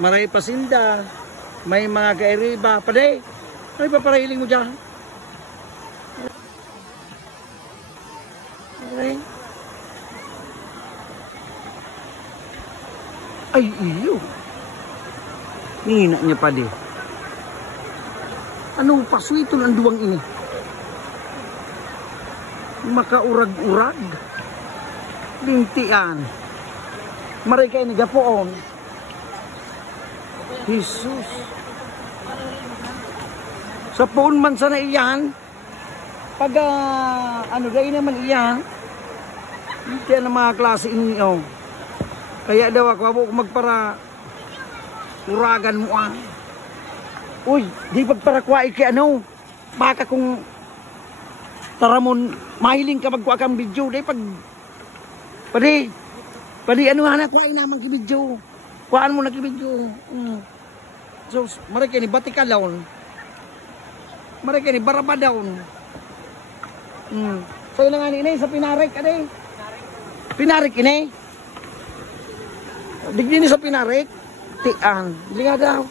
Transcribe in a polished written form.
Maray pasinda. May mga kairiba. Pade, ano ba parahiling mo dyan? Okay. Ay, iyo. Nina niya pade. Anong paswito ng duwang ini? Makaurag-urag. Lintian. Maray kayo ni Gapoon. Jesus. Sa phone man sana iyan. Pag ano gay naman iyan. Hindi na mga klase inyo. Kaya daw ako magpara uragan mo ah. Uy, di pagparakwai kay ano. Baka kung taramon mahiling ka magkuha kang video. Di pag Padi ano anak kuhain naman kibidyo. Kuhaan mo na kibidyo. So, marika ni batika daon. Marika ni baraba daon. So, yun nga ni sa pinarik. Ade. Pinarik ini. Digdi ni sa pinarik. Tian. Dili nga daw.